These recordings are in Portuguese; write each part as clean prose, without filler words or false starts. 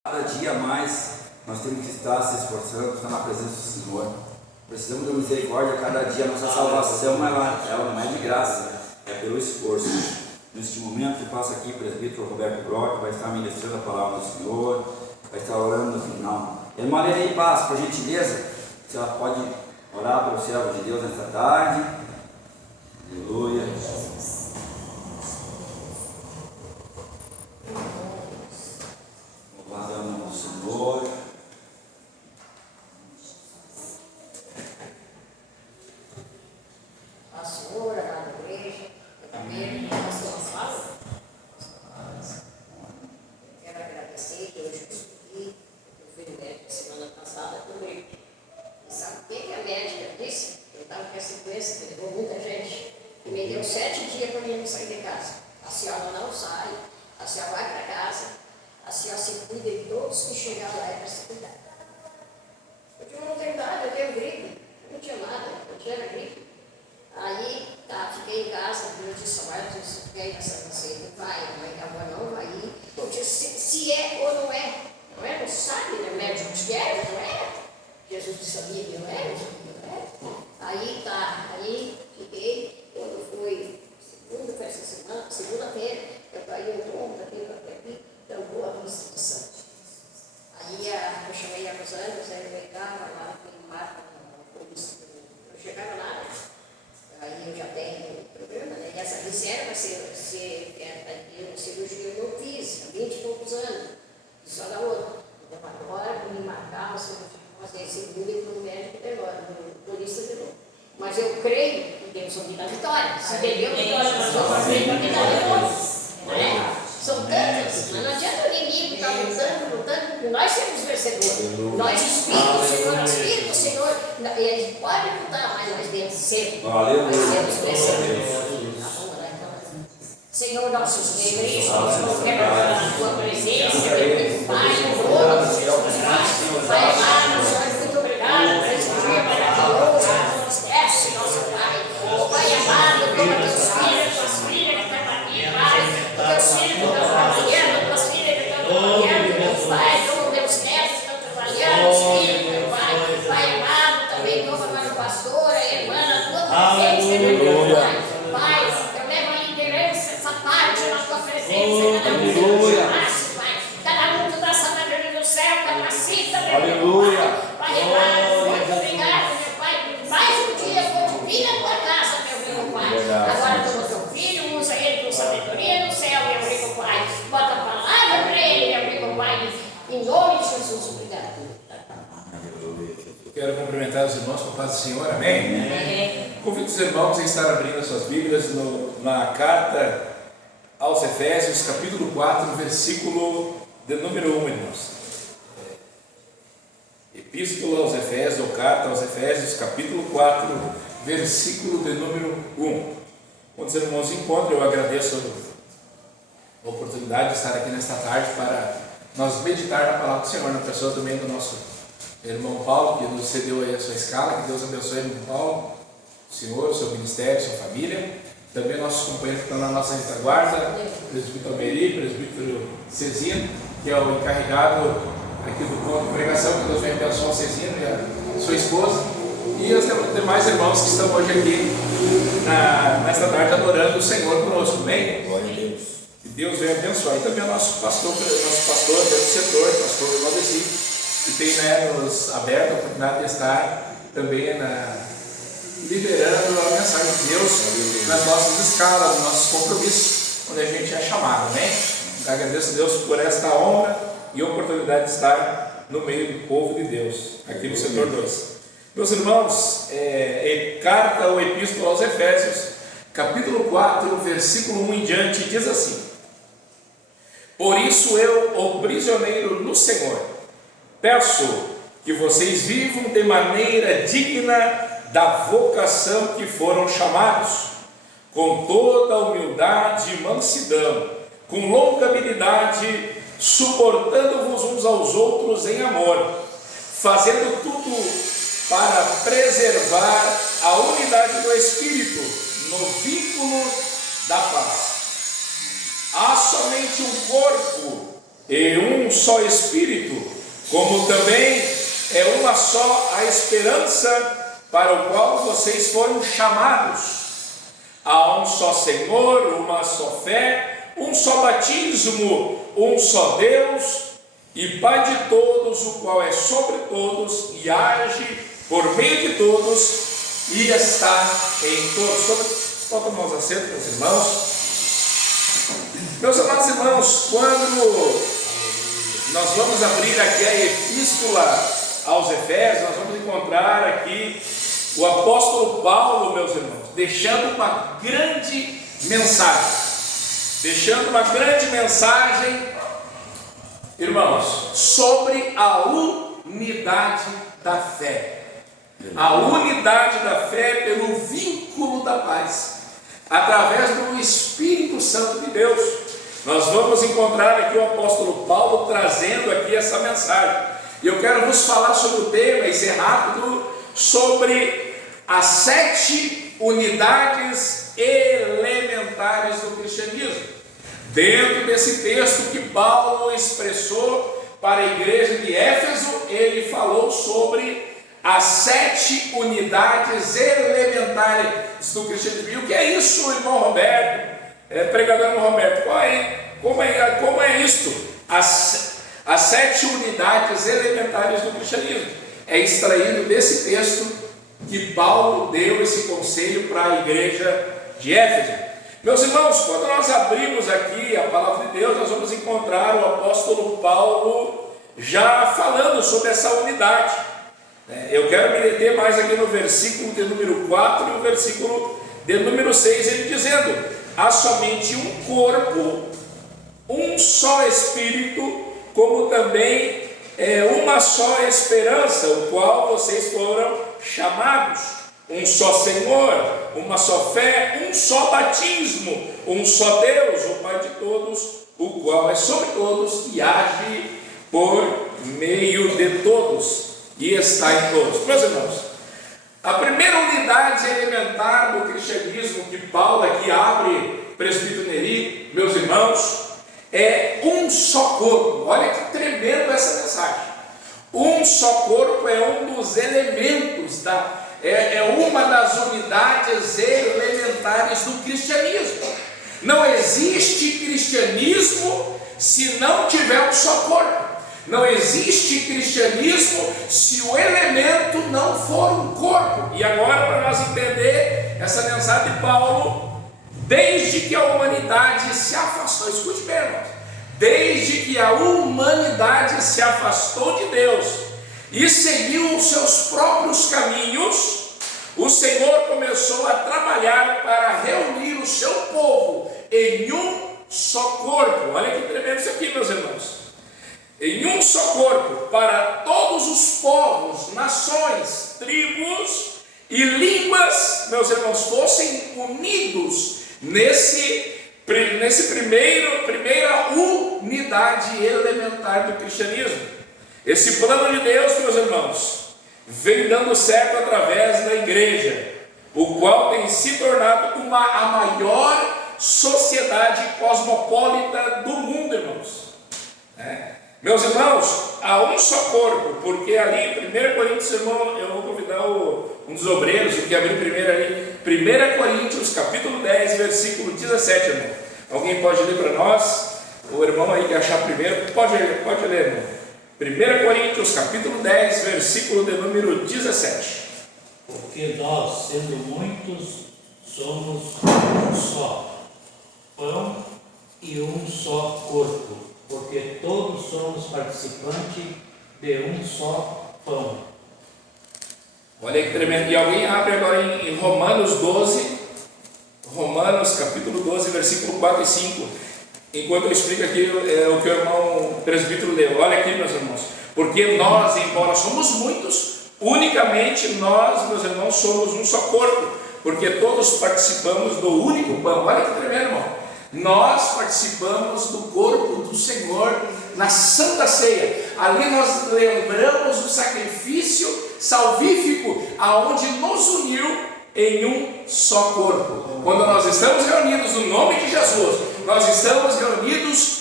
Cada dia mais nós temos que estar se esforçando, estar na presença do Senhor. Precisamos da misericórdia cada dia. Nossa salvação ela não é de graça, é pelo esforço. Neste momento, passa aqui o presbítero Roberto Brock, vai estar ministrando a palavra do Senhor, vai estar orando no final. Irmã Lene Paz, por gentileza, você pode orar para o servo de Deus nesta tarde. Aleluia. Louvado é o nome do Senhor. A senhora, a igreja, eu também pastor Osvaldo. Eu quero agradecer que hoje eu escolhi, eu fui no médico semana passada também. E sabe o que a médica disse? Eu estava com essa doença que levou muita gente. E me deu 7 dias para mim não sair de casa. A senhora não sai, a senhora vai para casa, a senhora se cuida de todos que chegar lá é para se cuidar. Eu digo, não tenho nada, eu tenho gripe. Não tinha nada, eu tinha gripe. Aí, tá, fiquei em casa, eu disse, olha, eu fiquei nessa receita, vai, a mãe da avó não vai ir. Eu disse, se é ou não é. Não é, não sabe, né? Médico de guerra, não é. Jesus sabia que não era, não é. Aí, tá, aí fiquei, quando foi segunda, foi essa semana, segunda-feira, eu caí um tombo daquele aqui, tampou a vista de sangue. Aí eu chamei a Rosana, eu veio cá, lá, fui no mar, eu chegava lá, né? Aí eu já tenho problema, né? E essa reserva, uma cirurgia eu fiz, há 20 e poucos anos. Só da outra. Então agora, para me marcar, fazer segunda e no médico até agora, no polícia de novo. Mas eu creio que Deus vai me dar vitória. Se Deus me dá vitória, vai me dar vitória. São tantas, mas não adianta o inimigo estar lutando, porque nós somos vencedores. Nós, Espírito do Senhor, eles podem lutar, mas nós vencemos. Nós somos vencedores. Senhor, nossos igrejas, nós queremos a tua presença, Pai, em nome de Jesus Cristo. Pai amado, Senhor, muito obrigado por esse dia maravilhoso que nos desce, nosso Pai. Pai amado, toma teus filhos, tuas filhas que estão aqui, Pai. Teus filhos que estão trabalhando, tuas filhas que estão trabalhando, meu Pai, toma meus netos que estão trabalhando, os filhos, meu Pai. Pai amado, também toma mais o pastor, a irmã, a tua presença, meu Pai. Pai, eu levo a liderança, essa parte na tua presença, cada um do espaço, Pai. Cada um da sabedoria do céu, capacita, meu Pai. Pai amado, muito obrigado, meu Pai. Mais um dia eu vou vir na tua casa, meu Pai. Agora toma teu filho, usa ele com sabedoria no céu, meu Pai. Bota a palavra para ele, meu Pai. Em nome de Jesus, obrigado. Eu quero cumprimentar os irmãos com a paz do Senhor, amém? Amém. Convido os irmãos a estar abrindo as suas Bíblias na carta aos Efésios, capítulo 4, versículo de número 1, irmãos. Epístola aos Efésios, ou carta aos Efésios, capítulo 4, versículo de número 1. Quando os irmãos encontram, eu agradeço a oportunidade de estar aqui nesta tarde para nós meditar na palavra do Senhor, na pessoa também do nosso irmão Paulo, que nos cedeu aí a sua escala. Que Deus abençoe, irmão Paulo, o senhor, o seu ministério, sua família. Também nossos companheiros que estão na nossa retaguarda, presbítero Almeri, presbítero Cezino, que é o encarregado aqui do ponto de pregação. Que Deus venha abençoar o Cezino e a sua esposa. E os demais irmãos que estão hoje aqui nesta tarde adorando o Senhor conosco, bem? Glória a Deus. Que Deus venha abençoar. E também o nosso pastor dentro do setor, o pastor Valdeci, que tem nos aberto a oportunidade de estar também liderando a mensagem de Deus nas nossas escalas, nos nossos compromissos, onde a gente é chamado, amém? Eu agradeço a Deus por esta honra e oportunidade de estar no meio do povo de Deus, aqui no setor 2. Meus irmãos, carta ou epístola aos Efésios, capítulo 4, versículo 1 em diante, diz assim: Por isso eu, o prisioneiro no Senhor, peço que vocês vivam de maneira digna da vocação que foram chamados, com toda humildade e mansidão, com longanimidade, suportando-vos uns aos outros em amor, fazendo tudo para preservar a unidade do Espírito no vínculo da paz. Há somente um corpo e um só Espírito, como também é uma só a esperança para o qual vocês foram chamados. Há um só Senhor, uma só fé, um só batismo, um só Deus e Pai de todos, o qual é sobre todos e age por meio de todos e está em todos. Pode tomar os assentos, meus irmãos. Meus amados irmãos, quando nós vamos abrir aqui a epístola aos Efésios, nós vamos encontrar aqui o apóstolo Paulo, meus irmãos, deixando uma grande mensagem, irmãos, sobre a unidade da fé. A unidade da fé pelo vínculo da paz, através do Espírito Santo de Deus. Nós vamos encontrar aqui o apóstolo Paulo trazendo aqui essa mensagem. E eu quero vos falar sobre o tema, e ser rápido, sobre as 7 unidades elementares do cristianismo. Dentro desse texto que Paulo expressou para a igreja de Éfeso, ele falou sobre as 7 unidades elementares do cristianismo. E o que é isso, irmão Roberto? Pregador irmão Roberto, como é isto? As 7 unidades elementares do cristianismo. É extraído desse texto que Paulo deu esse conselho para a igreja de Éfeso. Meus irmãos, quando nós abrimos aqui a palavra de Deus, nós vamos encontrar o apóstolo Paulo já falando sobre essa unidade. Eu quero me deter mais aqui no versículo de número 4 e o versículo de número 6, ele dizendo: há somente um corpo, um só Espírito, como também uma só esperança, o qual vocês foram chamados. Um só Senhor, uma só fé, um só batismo, um só Deus, o Pai de todos, o qual é sobre todos e age por meio de todos e está em todos. Meus irmãos, a primeira unidade elementar do cristianismo que Paulo aqui abre, presbítero Neri, meus irmãos, é um só corpo. Olha que tremendo essa mensagem. Um só corpo é um dos elementos uma das unidades elementares do cristianismo. Não existe cristianismo se não tiver um só corpo. Não existe cristianismo se o elemento não for um corpo. E agora, para nós entender essa mensagem de Paulo, desde que a humanidade se afastou, escute bem, irmãos, desde que a humanidade se afastou de Deus e seguiu os seus próprios caminhos, o Senhor começou a trabalhar para reunir o seu povo em um só corpo. Olha que tremendo isso aqui, meus irmãos. Em um só corpo, para todos os povos, nações, tribos e línguas, meus irmãos, fossem unidos nesse primeira unidade elementar do cristianismo. Esse plano de Deus, meus irmãos, vem dando certo através da igreja, o qual tem se tornado a maior sociedade cosmopolita do mundo, irmãos. Meus irmãos, há um só corpo, porque ali em 1 Coríntios, irmão, eu vou convidar um dos obreiros, o que abrir primeiro ali, 1 Coríntios, capítulo 10, versículo 17, irmão. Alguém pode ler para nós? O irmão aí que achar primeiro, pode ler, irmão. 1 Coríntios, capítulo 10, versículo de número 17. Porque nós, sendo muitos, somos um só pão e um só corpo, porque todos somos participantes de um só pão. Olha que tremendo. E alguém abre agora em Romanos 12, Romanos capítulo 12, versículo 4 e 5. Enquanto eu explico aqui o que o irmão presbítero leu. Olha aqui, meus irmãos. Porque nós, embora somos muitos, unicamente nós, meus irmãos, somos um só corpo, porque todos participamos do único pão. Olha que tremendo, irmão. Nós participamos do corpo do Senhor na Santa Ceia. Ali nós lembramos o sacrifício salvífico, aonde nos uniu em um só corpo. Quando nós estamos reunidos no nome de Jesus, nós estamos reunidos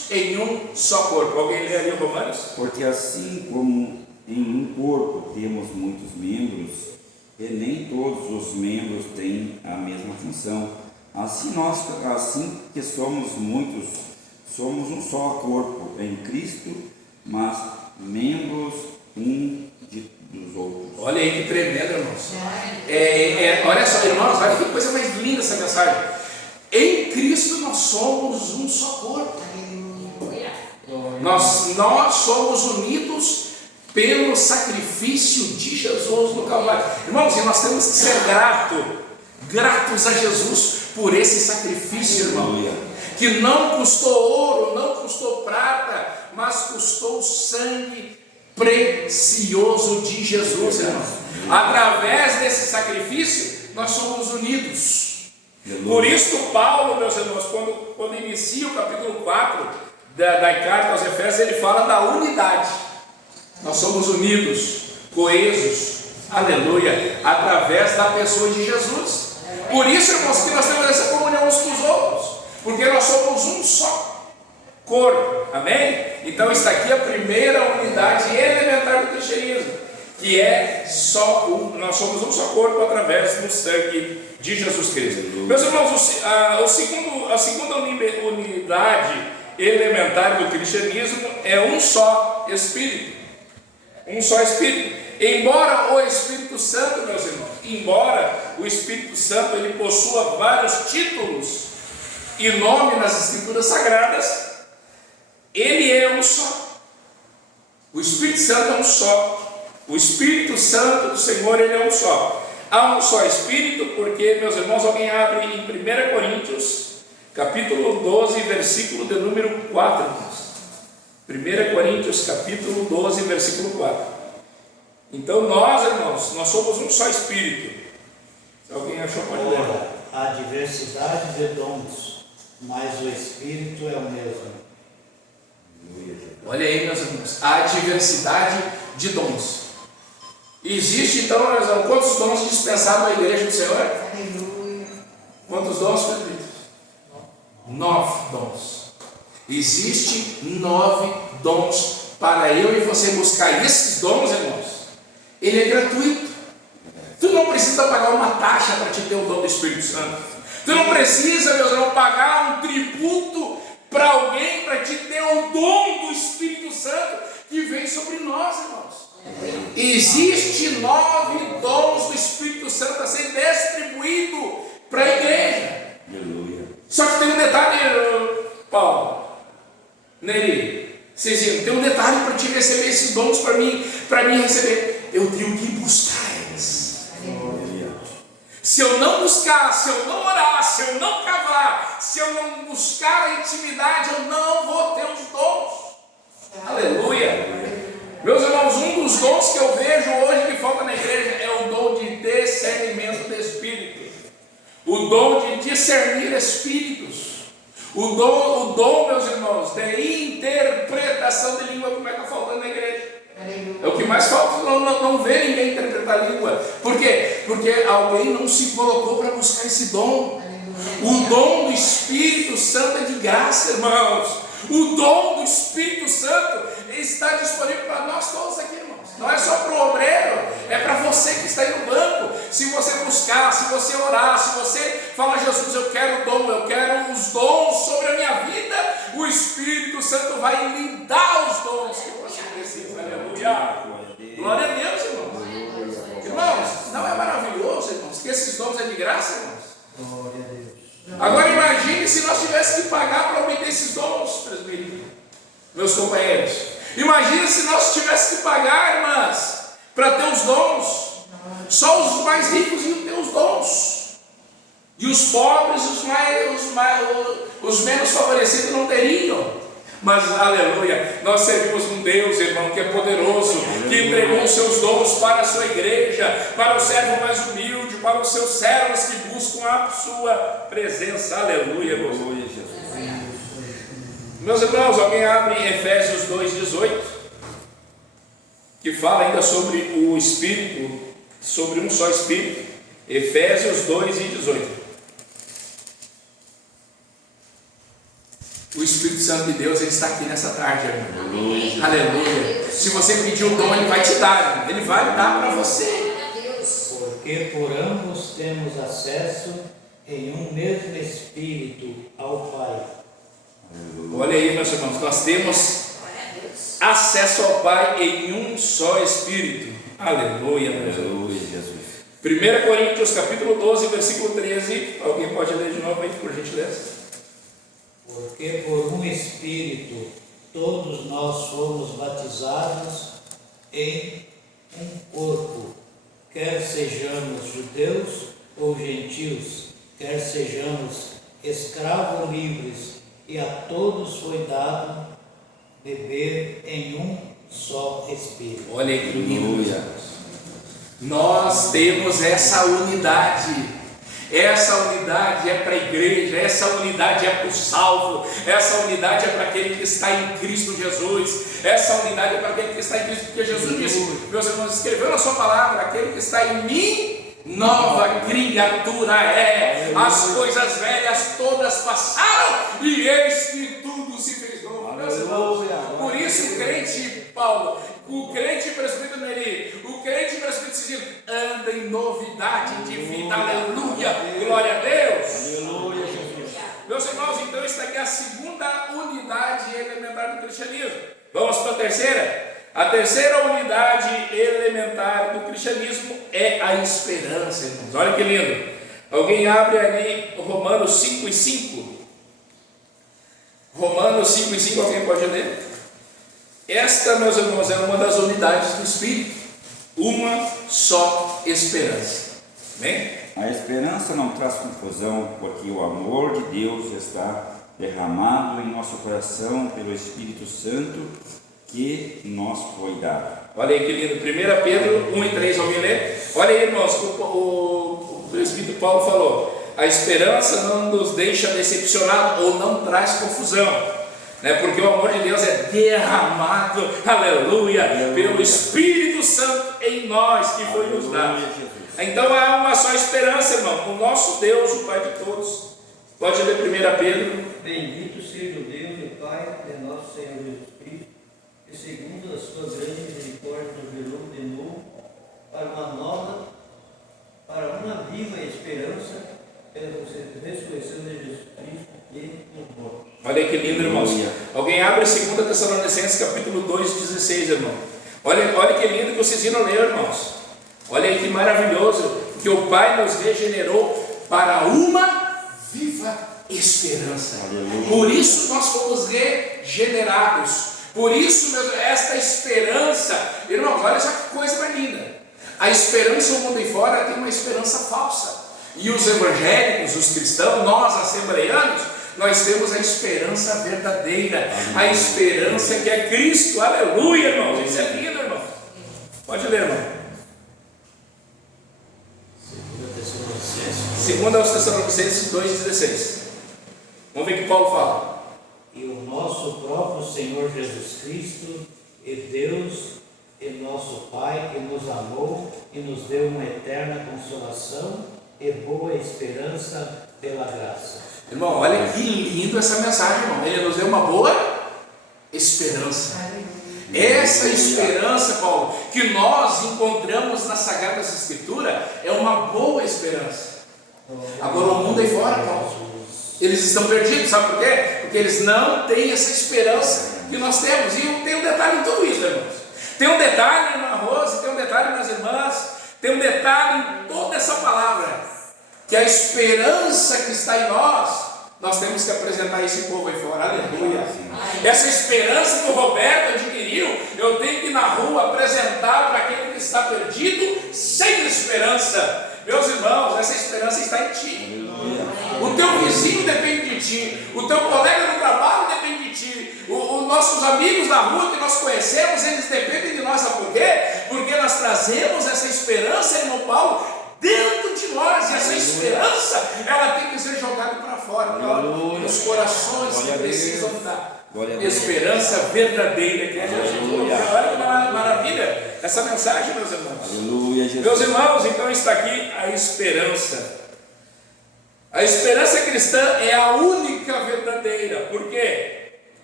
em um só corpo. Alguém lê ali Romanos? Porque assim como em um corpo temos muitos membros, e nem todos os membros têm a mesma função, assim que somos muitos, somos um só corpo em Cristo, mas membros dos outros. Olha aí que tremendo, irmãos. Olha só, irmãos, olha que coisa mais linda essa mensagem. Em Cristo nós somos um só corpo. Nós somos unidos pelo sacrifício de Jesus no Calvário. Irmãos, e nós temos que ser gratos a Jesus por esse sacrifício, irmão, que não custou ouro, não custou prata, mas custou o sangue precioso de Jesus, irmão. Através desse sacrifício nós somos unidos. Por isso Paulo, meus irmãos, quando inicia o capítulo 4 da carta aos Efésios, ele fala da unidade. Nós somos unidos, coesos, aleluia, através da pessoa de Jesus. Por isso, irmãos, que nós temos essa comunhão uns com os outros, porque nós somos um só corpo, amém? Então está aqui a primeira unidade elementar do cristianismo, que é nós somos um só corpo através do sangue de Jesus Cristo. Meus irmãos, a segunda unidade elementar do cristianismo é um só Espírito. Um só Espírito. Embora o Espírito Santo, meus irmãos, ele possua vários títulos e nome nas Escrituras Sagradas, ele é um só. O Espírito Santo é um só. O Espírito Santo do Senhor, ele é um só. Há um só Espírito, porque, meus irmãos, alguém abre em 1 Coríntios, capítulo 12, versículo de número 4, irmãos. 1 Coríntios, capítulo 12, versículo 4. Então nós, irmãos, nós somos um só Espírito. Se alguém achou, pode ler. Ora, há diversidade de dons, mas o Espírito é o mesmo. Olha aí, meus irmãos, há diversidade de dons. Existe então, meus irmãos, quantos dons dispensados na igreja do Senhor? Aleluia. Quantos dons, presbíteros? 9 dons. Existe 9 dons para eu e você buscar. E esses dons, irmãos, ele é gratuito. Tu não precisa pagar uma taxa para te ter o dom do Espírito Santo. Tu não precisa, meus irmãos, pagar um tributo para alguém para te ter o dom do Espírito Santo que vem sobre nós, irmãos. Existe 9 dons do Espírito Santo a ser distribuído para a igreja. Aleluia. Só que tem um detalhe, Paulo, Neri, Cezinho, tem um detalhe para te receber esses dons, para mim receber. Eu tenho que buscar eles. Se eu não buscar, se eu não orar, se eu não cavar, se eu não buscar a intimidade, eu não vou ter os dons. Aleluia. Meus irmãos, um dos dons que eu vejo hoje que falta na igreja é o dom de discernimento de espírito, o dom de discernir espíritos, o dom, meus irmãos, de interpretação de língua. Como é que está faltando na igreja? É o que mais falta, não vê ninguém interpretar a língua. Por quê? Porque alguém não se colocou para buscar esse dom. O dom do Espírito Santo é de graça, irmãos. O dom do Espírito Santo está disponível para nós todos aqui, irmãos. Não é só para o obreiro, é para você que está aí no banco. Se você buscar, se você orar, se você falar: Jesus, eu quero o dom, eu quero os dons sobre a minha vida, o Espírito Santo vai lhe dar os dons que você precisa. Aleluia. Glória a Deus, irmãos. Irmãos, não é maravilhoso, irmãos, que esses dons é de graça, irmãos? Glória a Deus. Agora imagine se nós tivéssemos que pagar para obter esses dons, presbítero, meus companheiros. Imagine se nós tivéssemos que pagar, irmãs, para ter os dons. Só os mais ricos iam ter os dons, e os pobres, os menos favorecidos não teriam. Mas, aleluia, nós servimos um Deus, irmão, que é poderoso, que entregou os seus dons para a sua igreja, para o servo mais humilde, para os seus servos que buscam a sua presença. Aleluia, aleluia, Jesus. Meus irmãos, alguém abre Efésios 2,18, que fala ainda sobre o Espírito, sobre um só Espírito. Efésios 2,18. O Espírito Santo de Deus, ele está aqui nessa tarde, irmão. Aleluia. Se você pedir o dom, ele vai te dar, irmão. Ele vai dar para você. Porque por ambos temos acesso em um mesmo Espírito ao Pai. Olha aí, meus irmãos, nós temos acesso ao Pai em um só Espírito. Aleluia, meus irmãos. Aleluia, Jesus. 1 Coríntios capítulo 12, versículo 13. Alguém pode ler de novo aí, por gentileza? Porque por um Espírito todos nós fomos batizados em um corpo, quer sejamos judeus ou gentios, quer sejamos escravos ou livres, e a todos foi dado beber em um só Espírito. Olha aí que lindo. Nós temos essa unidade. Essa unidade é para a igreja, essa unidade é para o salvo, essa unidade é para aquele que está em Cristo Jesus, essa unidade é para aquele que está em Cristo, porque Jesus disse, meus irmãos, escreveu na sua palavra, aquele que está em mim, nova criatura é, as coisas velhas todas passaram, e eis que tudo se fez novo, meus irmãos. Por isso o crente Paulo, o crente presbítero Neri, o crente presbítero Cisino, anda em novidade de vida, aleluia, glória a Deus, aleluia, Jesus. Meus irmãos, então está aqui a segunda unidade elementar do cristianismo. Vamos para a terceira? A terceira unidade elementar do cristianismo é a esperança, irmãos. Olha que lindo. Alguém abre ali Romanos 5:5. Romanos 5:5, alguém pode ler? Esta, meus irmãos, é uma das unidades do Espírito, uma só esperança. Amém? A esperança não traz confusão, porque o amor de Deus está derramado em nosso coração pelo Espírito Santo que nos foi dado. Olha aí que lindo, 1 Pedro 1:3, alguém lê? Olha aí, irmãos, o presbítero Paulo falou, a esperança não nos deixa decepcionados ou não traz confusão. Porque o amor de Deus é derramado, aleluia, pelo Espírito Santo em nós que foi nos dado. Então há uma só esperança, irmão, o nosso Deus, o Pai de todos. Pode ler 1 Pedro. Bendito seja o Deus e Pai de nosso Senhor Jesus Cristo, que segundo a sua grande misericórdia nos gerou de novo para uma viva esperança pela ressurreição de Jesus Cristo e nos mortos. Olha aí que lindo, irmãos. Alguém abre 2 Tessalonicenses capítulo 2:16, irmão. Olha que lindo que o Cisino leu, irmãos. Olha aí que maravilhoso, que o Pai nos regenerou para uma viva esperança. Por isso nós fomos regenerados. Por isso, esta esperança, irmãos, olha só que coisa mais linda. A esperança, o mundo aí fora tem uma esperança falsa. E os evangélicos, os cristãos, nós assembleianos, nós temos a esperança verdadeira, a esperança que é Cristo, aleluia, irmãos. Isso é lindo, irmão. Pode ler, irmão. 2 Tessalonicenses 2:16. Vamos ver o que Paulo fala. E o nosso próprio Senhor Jesus Cristo, e Deus e nosso Pai, que nos amou e nos deu uma eterna consolação e boa esperança pela graça. Irmão, olha que lindo essa mensagem, irmão. Ele nos deu uma boa esperança. Essa esperança, Paulo, que nós encontramos nas Sagradas Escrituras, é uma boa esperança. Agora o mundo aí fora, Paulo, eles estão perdidos, sabe por quê? Porque eles não têm essa esperança que nós temos. E tem um detalhe em tudo isso, irmãos. Tem um detalhe, irmã Rose, tem um detalhe nas irmãs, tem um detalhe em toda essa palavra, que a esperança que está em nós temos que apresentar esse povo aí fora, aleluia. Essa esperança que o Roberto adquiriu, eu tenho que ir na rua apresentar para aquele que está perdido, sem esperança. Meus irmãos, essa esperança está em ti. O teu vizinho depende de ti, o teu colega no trabalho depende de ti, os nossos amigos na rua que nós conhecemos, eles dependem de nós, sabe por quê? Porque nós trazemos essa esperança, irmão Paulo, dentro de nós, e essa esperança, ela tem que ser jogada para fora, nos corações que precisam da esperança verdadeira que é Jesus. Olha que maravilha essa mensagem, meus irmãos. Aleluia, Jesus. Meus irmãos, então está aqui a esperança. A esperança cristã é a única verdadeira. Por quê?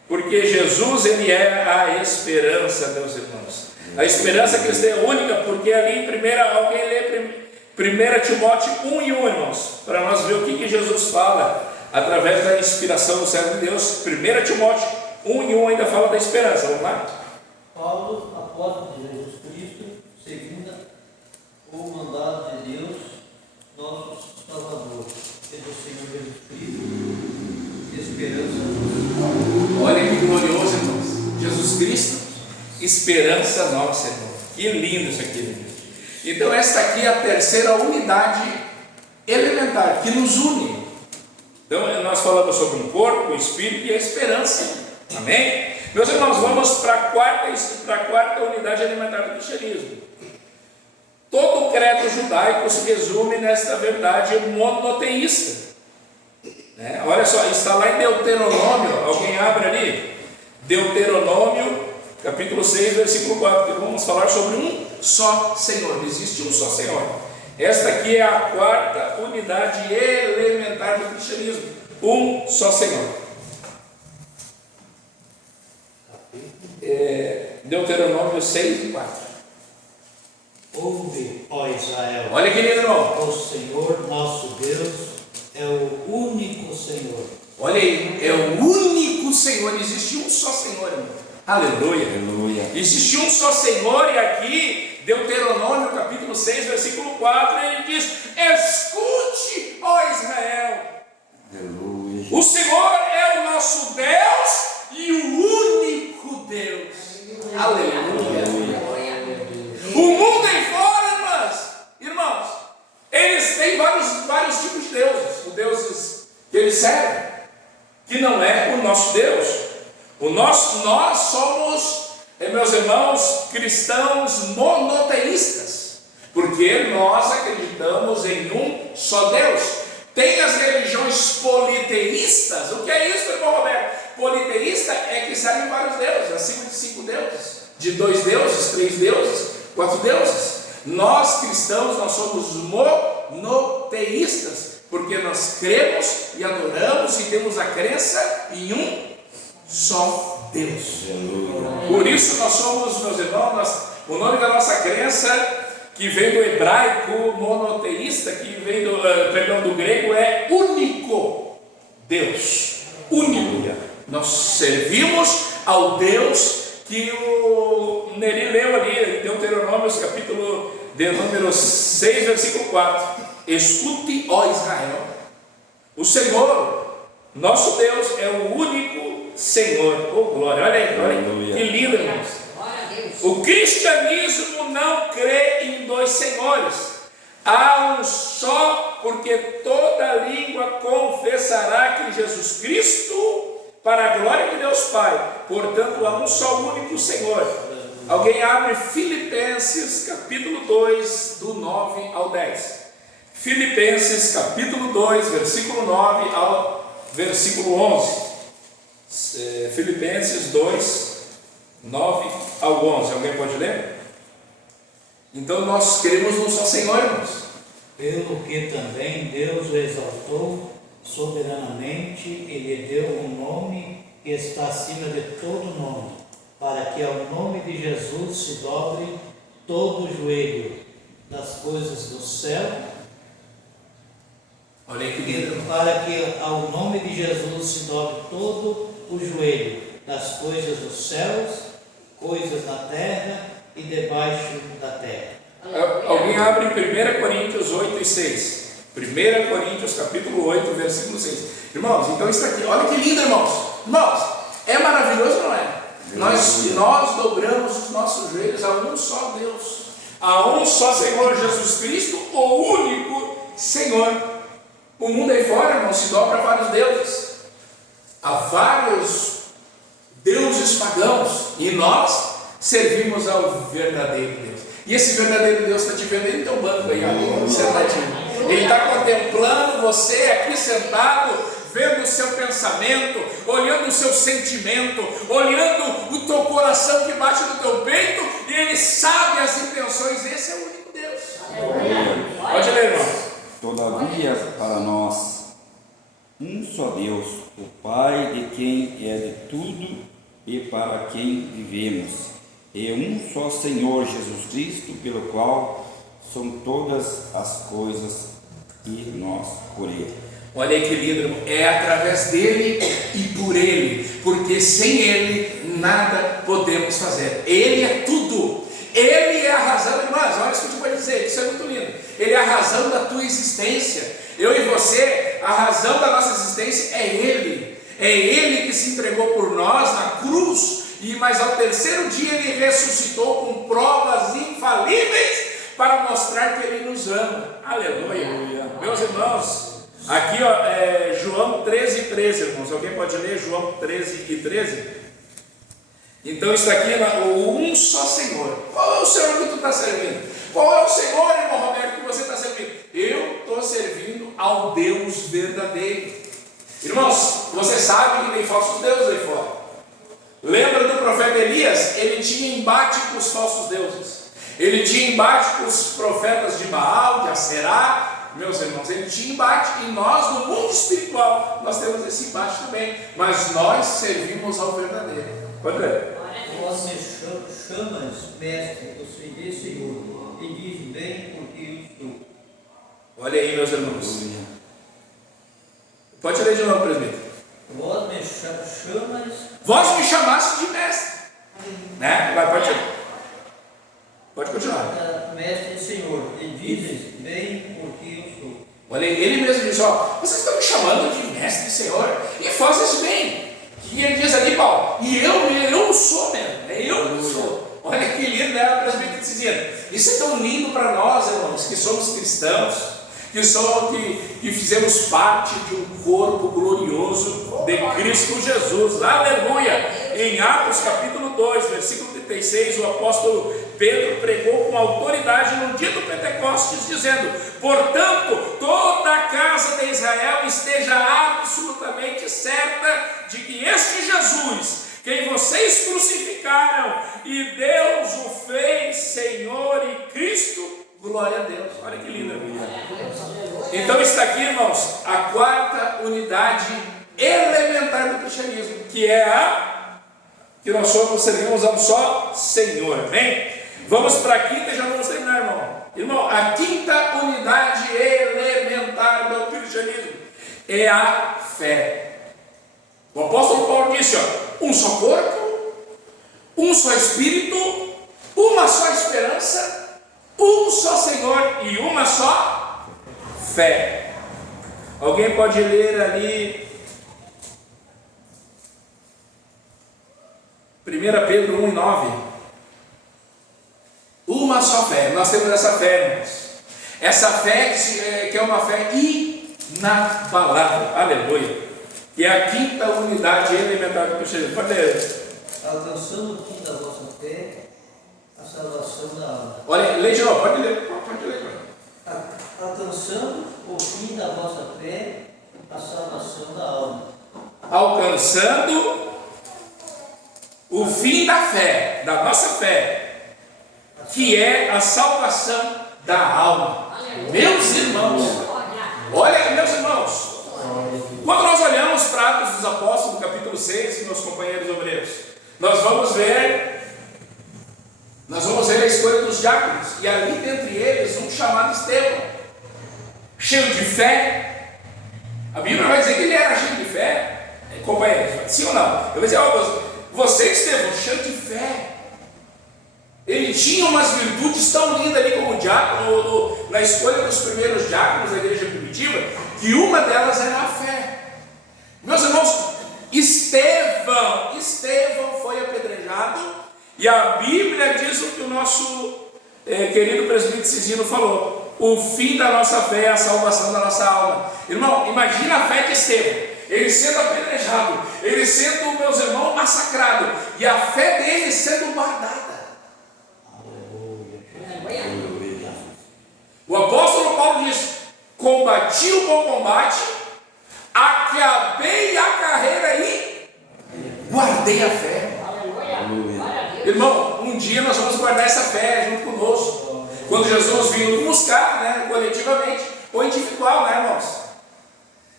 Porque Jesus, ele é a esperança, meus irmãos. A esperança cristã é única, porque ali em alguém lê 1 Timóteo 1:1, irmãos, para nós ver o que Jesus fala através da inspiração do servo de Deus. 1 Timóteo 1:1 ainda fala da esperança. Vamos lá? Paulo, apóstolo de Jesus Cristo, segundo o mandado de Deus, nosso Salvador, e do Senhor Jesus Cristo, esperança. Olha que glorioso, irmãos. Jesus Cristo, esperança nossa, irmão. Que lindo isso aqui, irmão. Então esta aqui é a terceira unidade elementar que nos une. Então nós falamos sobre um corpo, um espírito e a esperança. Amém? Meus irmãos, vamos para a quarta unidade elementar do cristianismo. Todo o credo judaico se resume nesta verdade monoteísta. Olha só, está lá em Deuteronômio. Alguém abre ali? Deuteronômio, capítulo 6, versículo 4. Vamos falar sobre um só Senhor. Existe um só Senhor. Esta aqui é a quarta unidade elementar do cristianismo. Um só Senhor. Deuteronômio 6 e 4. Ouve, ó Israel, Olha que lindo, irmão. o Senhor nosso Deus é o único Senhor. Olha aí, é o único Senhor. Existe um só Senhor, irmão. Aleluia. Aleluia. Existe um só Senhor, e aqui, Deuteronômio capítulo 6, versículo 4, ele diz: escute, ó Israel. Aleluia. O Senhor é o nosso Deus e o único Deus. Aleluia. O mundo em fora, irmãos, eles têm vários tipos de deuses. Os deuses que eles servem, que não é o nosso Deus. Nós somos, meus irmãos, cristãos monoteístas, porque nós acreditamos em um só Deus. Tem as religiões politeístas. O que é isso, irmão Roberto? Politeísta é que servem vários deuses, acima de 5 deuses, de 2 deuses, 3 deuses, 4 deuses. Nós cristãos, nós somos monoteístas, porque nós cremos e adoramos e temos a crença em um só Deus. Por isso nós somos, meus irmãos, o nome da nossa crença, que vem do hebraico monoteísta, que vem do grego, é único Deus. Único. Nós servimos ao Deus que o Neri leu ali, Deuteronômio, capítulo de número 6, versículo 4. Escute, ó Israel, o Senhor, nosso Deus, é o único Senhor. Oh, glória, olha aí, que lindo, irmãos. O cristianismo não crê em 2 senhores. Há um só, porque toda língua confessará que Jesus Cristo, para a glória de Deus Pai. Portanto, há um só único Senhor. Alguém abre Filipenses capítulo 2, do 9 ao 10. Filipenses capítulo 2, versículo 9 ao versículo 11. Filipenses 2, 9 ao 11. Alguém pode ler? Então nós cremos num só Senhor, irmãos. Pelo que também Deus o exaltou soberanamente e lhe deu um nome que está acima de todo nome, para que ao nome de Jesus se dobre todo o joelho das coisas do céu. Olha que lindo. Para que ao nome de Jesus se dobre todo o joelho das coisas dos céus, coisas na terra e debaixo da terra. Alguém abre 1 Coríntios 8 e 6. 1 Coríntios capítulo 8, versículo 6. Irmãos, então isso aqui, olha que lindo, irmãos. Irmãos, é maravilhoso, não é? Nós dobramos os nossos joelhos a um só Deus, a um só Senhor Jesus Cristo, o único Senhor. O mundo aí fora, irmãos, se dobra a vários deuses, a vários deuses pagãos, e nós servimos ao verdadeiro Deus. E esse verdadeiro Deus está te vendo aí no teu banco aí, sentadinho. Ele está contemplando você aqui sentado, vendo o seu pensamento, olhando o seu sentimento, olhando o teu coração que bate no teu peito, e Ele sabe as intenções. Esse é o único Deus. Pode ler, irmão. Todavia, para nós, um só Deus, o Pai de quem é de tudo e para quem vivemos, e um só Senhor Jesus Cristo, pelo qual são todas as coisas e nós por Ele. Olha aí que lindo, irmão. É através dele e por ele, porque sem ele nada podemos fazer. Ele é tudo. Ele é a razão, irmãs, olha isso que eu te vou dizer, isso é muito lindo. Ele é a razão da tua existência. Eu e você, a razão da nossa existência é Ele. É Ele que se entregou por nós na cruz, mas ao terceiro dia Ele ressuscitou com provas infalíveis para mostrar que Ele nos ama. Aleluia. Meus irmãos, aqui João 13:13, irmãos. Alguém pode ler João 13:13? Então está aqui o um só Senhor. Qual é o Senhor que tu está servindo? Qual é o Senhor, irmão Roberto, que você está servindo? Eu estou servindo ao Deus verdadeiro. Irmãos, você sabe que tem falsos deuses aí fora. Lembra do profeta Elias? Ele tinha embate com os falsos deuses. Ele tinha embate com os profetas de Baal, de Aserá. Meus irmãos, ele tinha embate. E nós, no mundo espiritual, nós temos esse embate também. Mas nós servimos ao verdadeiro. Pode ler. Vós me chamas, mestre, você diz, Senhor, e diz bem porque eu estou. Olha aí, meus irmãos. Pode ler de novo, presbítero. Vós me chamas. Vós me chamaste de mestre. Né? Pode continuar. Mestre e Senhor, e dizes bem porque eu sou. Olha aí, ele mesmo diz: ó, vocês estão me chamando de mestre e Senhor, e fazes bem. E ele diz ali, Paulo, e eu sou mesmo, eu sou. Olha que lindo, né? O presbítero dizendo. Isso é tão lindo para nós, irmãos, que somos cristãos, que fizemos parte de um corpo glorioso de Cristo Jesus. Aleluia! Em Atos capítulo 2, versículo 36, o apóstolo Pedro pregou com autoridade no dia do Pentecostes, dizendo: portanto, toda a casa de Israel esteja absolutamente certa de que este Jesus, quem vocês crucificaram, e Deus o fez Senhor e Cristo. Glória a Deus. Olha que lindo, irmão. Então está aqui, irmãos, a quarta unidade elementar do cristianismo, que é a que nós servimos a um só Senhor. Amém? Vamos para a quinta e já vamos terminar, irmão. Irmão, a quinta unidade elementar do cristianismo é a fé. O apóstolo Paulo disse: ó, um só corpo, um só Espírito, uma só esperança, um só Senhor e uma só fé. Alguém pode ler ali 1 Pedro 1:9. Uma só fé. Nós temos essa fé, irmãos. Essa fé que é uma fé inabalável. Aleluia. E é a quinta unidade elementar do cristianismo. Pode ler. Alcançando o fim da vossa fé, a salvação da alma. Olha, lê de novo. Pode ler. Pode ler. Alcançando o fim da vossa fé, a salvação da alma. Alcançando o fim da fé, da nossa fé, que é a salvação da alma. Meus irmãos, olha, meus irmãos, quando nós olhamos para Atos dos Apóstolos, no capítulo 6, meus companheiros obreiros, nós vamos ver a escolha dos diáconos, e ali dentre eles um chamado Estevão, cheio de fé. A Bíblia vai dizer que ele era cheio de fé, companheiros, sim ou não? Eu vou dizer: ó, você, Estevão, cheio de fé. Ele tinha umas virtudes tão lindas ali como diácono, na escolha dos primeiros diáconos da igreja primitiva, que uma delas era a fé. Meus irmãos, Estevão foi apedrejado, e a Bíblia diz o que o nosso querido presbítero Cisino falou: o fim da nossa fé é a salvação da nossa alma. Irmão, imagina a fé de Estevão, ele sendo apedrejado, ele sendo, meus irmãos, massacrado, e a fé dele sendo guardada. O apóstolo Paulo diz: combati o bom combate, acabei a carreira e guardei a fé. Irmão, um dia nós vamos guardar essa fé junto conosco, quando Jesus vir nos buscar, né, coletivamente ou individual, né, irmãos?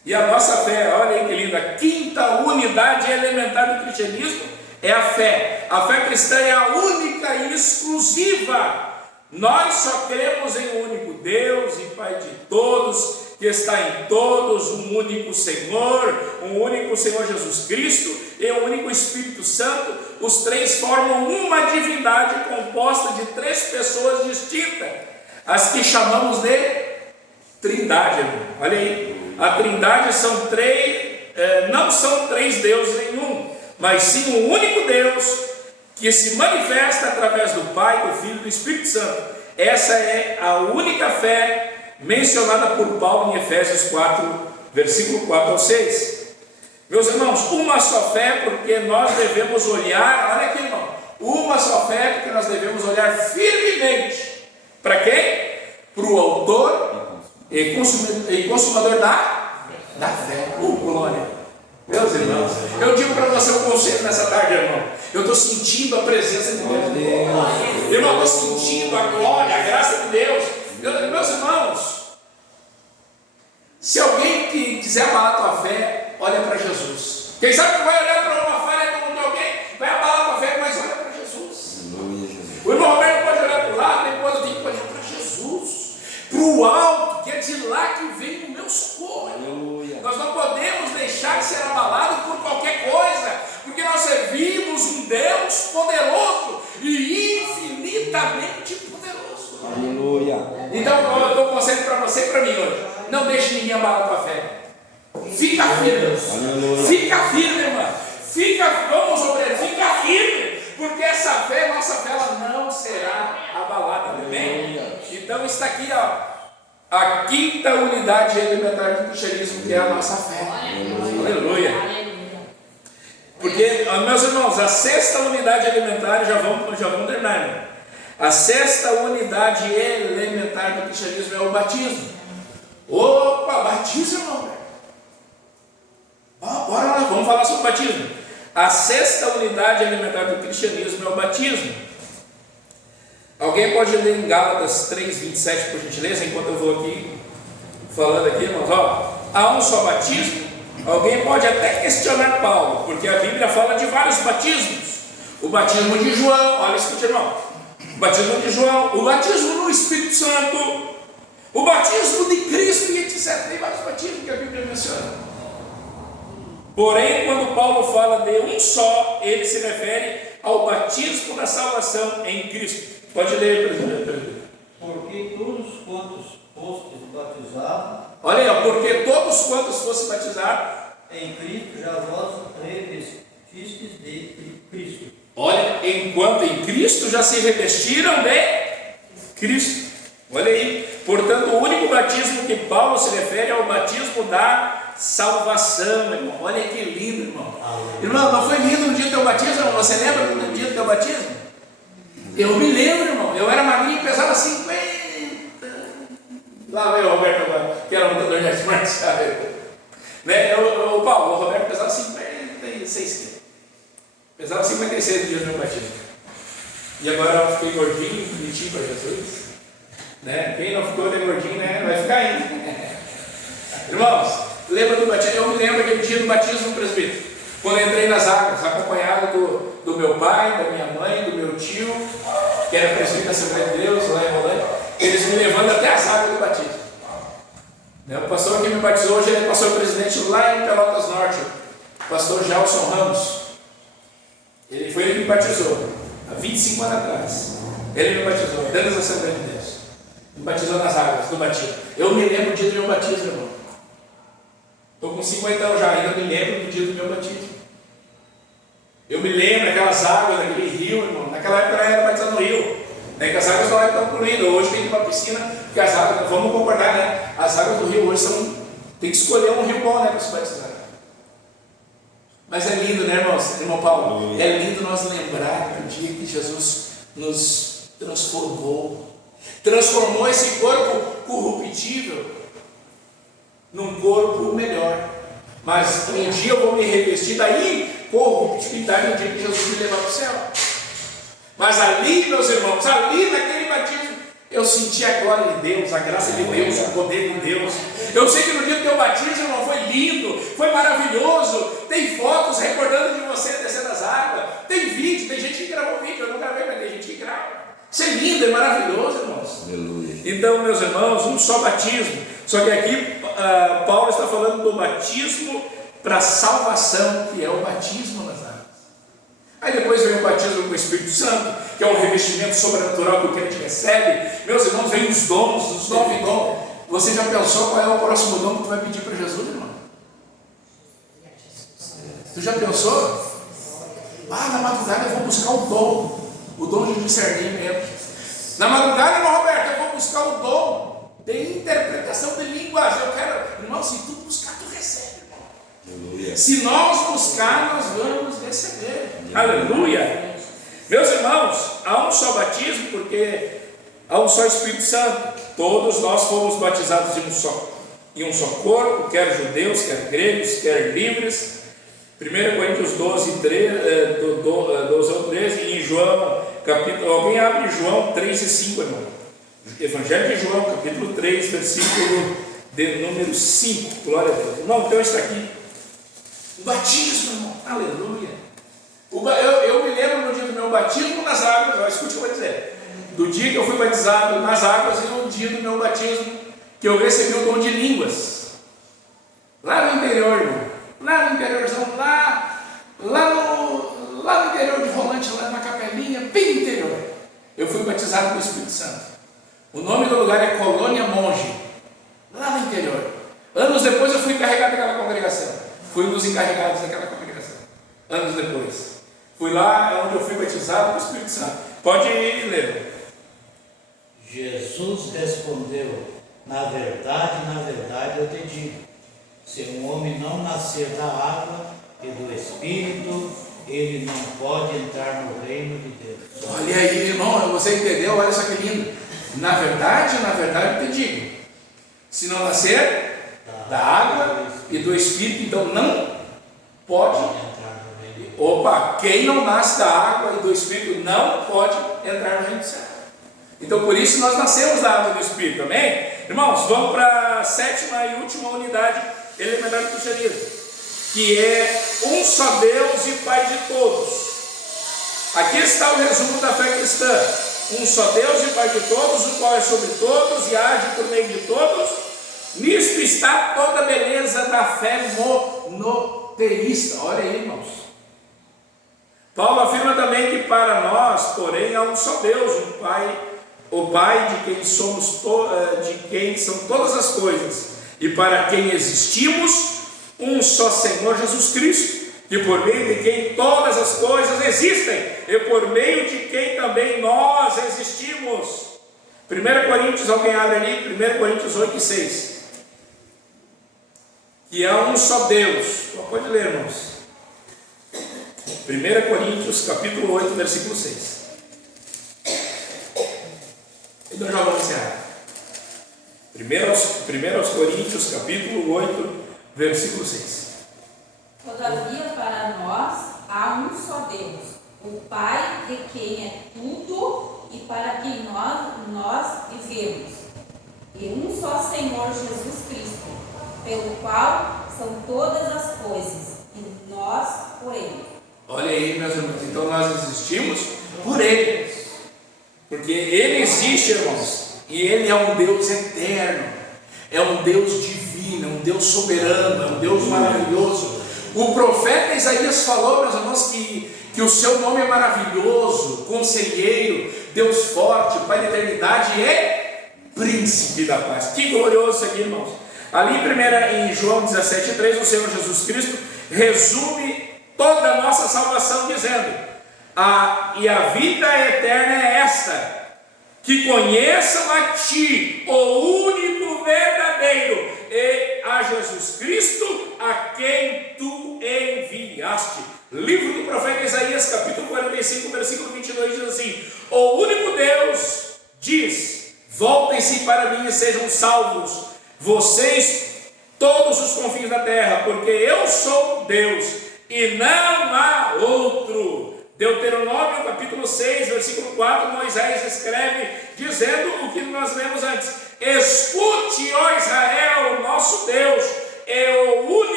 E a nossa fé, olha aí que linda, a quinta unidade elementar do cristianismo é a fé. A fé cristã é a única e exclusiva. Nós só cremos em um único Deus e Pai de todos, que está em todos, um único Senhor Jesus Cristo e um único Espírito Santo. Os três formam uma divindade composta de três pessoas distintas, as que chamamos de Trindade, irmão. Olha aí, a Trindade são não são três deuses em um, mas sim um único Deus que se manifesta através do Pai, do Filho e do Espírito Santo. Essa é a única fé mencionada por Paulo em Efésios 4, versículo 4 ao 6. Meus irmãos, uma só fé, porque nós devemos olhar, olha aqui, irmão, uma só fé, porque nós devemos olhar firmemente para quem? Para o autor e consumador da fé. Glória. Meus irmãos, eu digo para você um conselho nessa tarde, irmão. Eu estou sentindo a presença de Deus. Irmão, estou sentindo a glória, a graça de Deus. Meus irmãos, se alguém que quiser abalar a tua fé, olha para Jesus. Quem sabe que vai olhar para uma falha como de alguém, vai abalar a tua fé, mas olha para Jesus. O irmão Roberto pode olhar para o lado, depois eu tenho que olhar para Jesus, para o alto, que é de lá que vem o meu socorro. Aleluia. Nós não podemos deixar de ser abalado por qualquer coisa, porque nós servimos um Deus poderoso e infinitamente poderoso. Aleluia. Então eu dou um conselho para você e para mim hoje: não deixe ninguém abalar a tua fé. Fica firme. Aleluia. Fica firme, irmã. Vamos obreiros, fica firme, porque essa fé, nossa fé, ela não será abalada. Amém? Então está aqui, ó, a quinta unidade elementar do cristianismo, que é a nossa fé. Aleluia. Porque, meus irmãos, a sexta unidade elementar, já vamos terminar, irmão. A sexta unidade elementar do cristianismo é o batismo. Opa, batismo, irmão. Bora lá, vamos falar sobre o batismo. A sexta unidade elementar do cristianismo é o batismo. Alguém pode ler em Gálatas 3:27, por gentileza, enquanto eu vou aqui falando aqui, irmãos. Há um só batismo. Alguém pode até questionar Paulo, porque a Bíblia fala de vários batismos. O batismo de João, olha, escute, irmão. O batismo de João, o batismo no Espírito Santo, o batismo de Cristo e etc. Tem vários batismos que a Bíblia menciona. Porém, quando Paulo fala de um só, ele se refere ao batismo da salvação em Cristo. Pode ler, presidente. Porque todos quantos fostes batizados, olha aí, porque todos quantos fossem batizados em Cristo, já vós revestistes de Cristo. Olha, enquanto em Cristo já se revestiram de Cristo. Olha aí, portanto, o único batismo que Paulo se refere é o batismo da salvação, irmão. Olha que lindo, irmão. Irmão, não foi lindo no dia do teu batismo, irmão? Você lembra do dia do teu batismo? Eu me lembro, irmão. Eu era magrinho e pesava 50. Lá veio o Roberto agora, que era lutador de artes marciais. Né? O Paulo, o Roberto pesava 56 quilos. Pesava 56 no dia do meu batismo. E agora eu fiquei gordinho, bonitinho para Jesus. Né? Quem não ficou de gordinho, né? Vai ficar ainda. Irmãos, lembra do batismo? Eu me lembro aquele dia do batismo no presbítero. Quando eu entrei nas águas, acompanhado do meu pai, da minha mãe, do meu tio, que era presbítero da Assembleia de Deus, lá em Rolândia, eles me levando até as águas do batismo. O pastor que me batizou hoje, ele é pastor presidente lá em Pelotas Norte, o pastor Gelson Ramos. Foi ele que me batizou, há 25 anos atrás. Ele me batizou, dentro da Assembleia de Deus. Me batizou nas águas do batismo. Eu me lembro do dia do meu batismo, irmão. Estou com 50 anos já, ainda me lembro do dia do meu batismo. Eu me lembro daquelas águas, daquele rio, irmão. Naquela época eu era batizado no rio. Né? Que as águas não eram tão poluídas. Hoje tem que ir para a piscina, porque as águas, vamos concordar, né? As águas do rio hoje tem que escolher um rio bom, né, para se batizar. Mas é lindo, né, irmãos? Irmão Paulo, é lindo nós lembrar do dia que Jesus nos transformou. Transformou esse corpo corruptível num corpo melhor. Mas um dia eu vou me revestir da incorruptibilidade no dia que Jesus me levar para o céu. Mas ali, meus irmãos, ali naquele batismo, eu senti a glória de Deus, a graça de Deus, o poder de Deus. Eu sei que no dia do teu batismo, irmão, foi lindo, foi maravilhoso. Tem fotos recordando de você descendo as águas. Tem vídeo, tem gente que gravou vídeo, eu não gravei, mas tem gente que grava. Isso é lindo, é maravilhoso, irmãos. Aleluia. Então, meus irmãos, um só batismo. Só que aqui Paulo está falando do batismo para salvação, que é o batismo nas águas. Aí depois vem o batismo com o Espírito Santo, que é o revestimento sobrenatural que o crente recebe. Meus irmãos, vem os dons, os 9 dons. Você já pensou qual é o próximo dom que tu vai pedir para Jesus, irmão? Tu já pensou? Na madrugada eu vou buscar o dom de discernimento. Na madrugada, irmão Roberto, eu vou buscar o dom de interpretação de línguas. Eu quero, irmão, se tu buscar, tu recebe, irmão. Aleluia. Se nós buscar, nós vamos receber. Aleluia. Meus irmãos, há um só batismo, porque há um só Espírito Santo. Todos nós fomos batizados em um só corpo, quer judeus, quer gregos, quer livres. 1 Coríntios 12 ou 13, e em João, capítulo, alguém abre João 3 e 5, irmão. Evangelho de João, capítulo 3, versículo de número 5, glória a Deus. Não, então está aqui. O batismo, irmão, aleluia. Eu me lembro no dia do meu batismo nas águas, escute o que eu vou dizer. Do dia que eu fui batizado nas águas e no dia do meu batismo, que eu recebi o dom de línguas. Lá no interior, irmão. Lá no interiorzão, lá no interior de Rolante, lá na capelinha, bem no interior, eu fui batizado com o Espírito Santo. O nome do lugar é Colônia Monge, lá no interior. Anos depois eu fui encarregado daquela congregação. Fui um dos encarregados daquela congregação. Anos depois. Fui lá onde eu fui batizado com o Espírito Santo. Pode ir ler. Jesus respondeu: na verdade, eu te digo, se um homem não nascer da água e do Espírito, ele não pode entrar no reino de Deus. Olha aí, irmão, você entendeu? Olha só que lindo. Na verdade, eu te digo, se não nascer da água e do Espírito, então não pode entrar no reino de Deus. Opa, quem não nasce da água e do Espírito não pode entrar no reino do céu. Então por isso nós nascemos da água e do Espírito, amém? Irmãos, vamos para a 7ª e última unidade elementar do cristianismo, que é um só Deus e Pai de todos. Aqui está o resumo da fé cristã: um só Deus e Pai de todos, o qual é sobre todos e age por meio de todos. Nisto está toda a beleza da fé monoteísta. Olha aí, irmãos. Paulo afirma também que para nós, porém, há um só Deus, o Pai de quem são todas as coisas, e para quem existimos, um só Senhor Jesus Cristo, que por meio de quem todas as coisas existem, e por meio de quem também nós existimos. 1 Coríntios, alguém abre ali, 1 Coríntios 8 e 6. Que há um só Deus. Pode ler, irmãos. 1 Coríntios, capítulo 8, versículo 6. E nós já vamos encerrar. 1 Coríntios, capítulo 8, versículo 6. Todavia, para nós há um só Deus, o Pai de quem é tudo e para quem nós vivemos, e um só Senhor Jesus Cristo, pelo qual são todas as coisas, e nós por Ele. Olha aí, meus irmãos, então nós existimos por Ele, porque Ele existe, irmãos, e Ele é um Deus eterno, é um Deus divino, é um Deus soberano, é um Deus maravilhoso. O profeta Isaías falou, meus irmãos, que o seu nome é maravilhoso, conselheiro, Deus forte, Pai da eternidade e príncipe da paz. Que glorioso isso aqui, irmãos. Ali em João 17,3, o Senhor Jesus Cristo resume toda a nossa salvação dizendo: e a vida eterna é esta, que conheçam a Ti, o único verdadeiro, e a Jesus Cristo, a quem Tu enviaste. Livro do profeta Isaías, capítulo 45, versículo 22, diz assim: o único Deus diz: voltem-se para mim e sejam salvos, vocês, todos os confins da terra, porque eu sou Deus e não há outro. Deuteronômio capítulo 6, versículo 4, Moisés escreve dizendo o que nós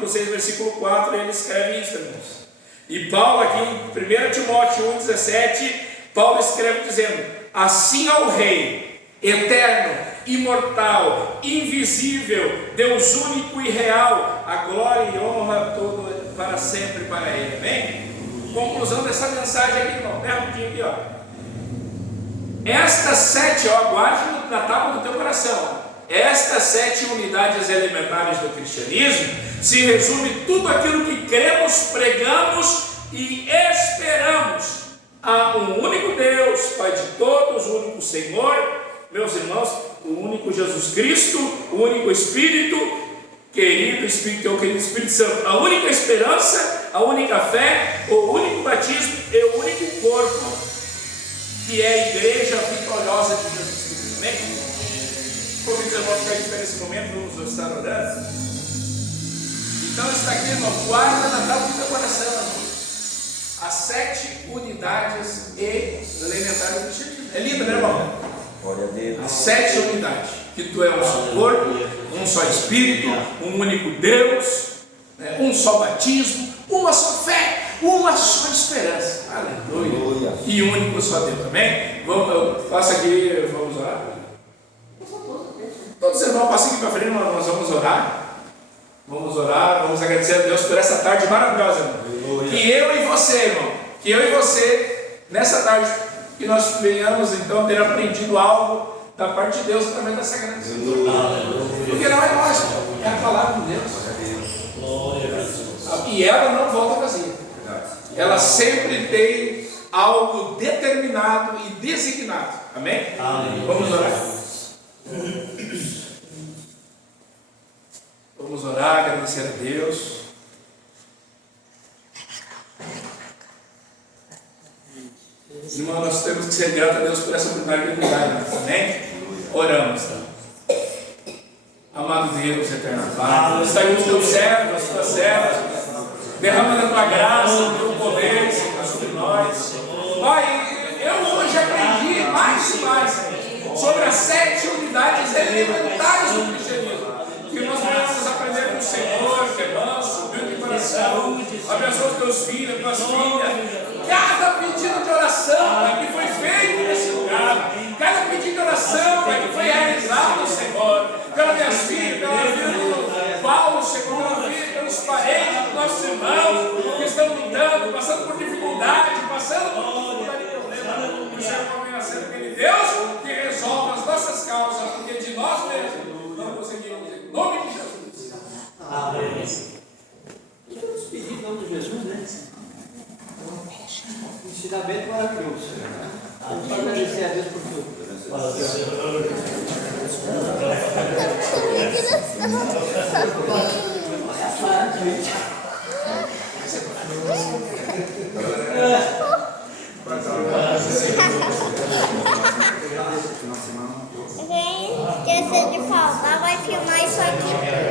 capítulo 6, versículo 4, ele escreve isso, irmãos. E Paulo aqui em 1 Timóteo 1,17, Paulo escreve dizendo: assim ao Rei, eterno, imortal, invisível, Deus único e real, a glória e honra todo para sempre para Ele. Amém? Conclusão dessa mensagem aqui, irmão, bem rapidinho aqui, ó. Estas 7, ó, guarde na tábua do teu coração. Estas 7 unidades elementares do cristianismo se resume tudo aquilo que cremos, pregamos e esperamos. Há um único Deus, Pai de todos, o único Senhor, meus irmãos, o único Jesus Cristo, o único Espírito, querido Espírito Santo, a única esperança, a única fé, o único batismo e o único corpo, que é a igreja vitoriosa de Jesus Cristo. Amém? Convido os irmãos para ficar nesse momento, vamos estar orando. Então está aqui, irmão, guarda na tábua do teu coração as 7 unidades elementares do cristianismo. É lindo, né, irmão? Glória a Deus. As 7 unidades, que tu é um só corpo, um só Espírito, um único Deus, né, um só batismo, uma só fé, uma só esperança. Aleluia. E único só Deus. Amém? Vamos, passa aqui, vamos orar. Todos os irmãos, passem aqui para frente, nós vamos orar. Vamos orar, vamos agradecer a Deus por essa tarde maravilhosa, irmão. Que eu e você, irmão, que eu e você, nessa tarde, que nós venhamos então ter aprendido algo da parte de Deus através da Sagrada Escritura. Porque não é nós, é a palavra de Deus. E ela não volta vazia. Ela sempre tem algo determinado e designado. Amém? Vamos orar. Vamos orar, agradecer a Deus. Irmão, nós temos que ser gratos a Deus por essa oportunidade de cuidar. Amém? Oramos. Amado Deus, eterno Pai, está aí os teus servos, as tuas servas, derrama da tua graça, do teu poder, Senhor, sobre nós. Pai, eu hoje aprendi mais e mais sobre as 7 unidades elementares do cristianismo. Que nós podemos aprender com o Senhor, que é manso, humilde de coração, abençoa os teus filhos, as tuas filhas. Cada pedido de oração, Pai, que foi feito nesse lugar, cada pedido de oração, Pai, que foi realizado, Senhor, pelas minhas filhas, pela vida do Paulo, Senhor, pela vida, pelos parentes, dos nossos irmãos que estão lutando, passando por dificuldade, passando por dificuldade e problema. O Senhor pode vir sendo aquele Deus que resolve as nossas causas, porque de nós mesmos não conseguimos. Em nome de Jesus. Amém. E vamos pedir em nome de Jesus, né? Ensinamento maravilhoso. Vamos agradecer a Deus por tudo. Quem esqueceu de falar vai filmar isso aqui.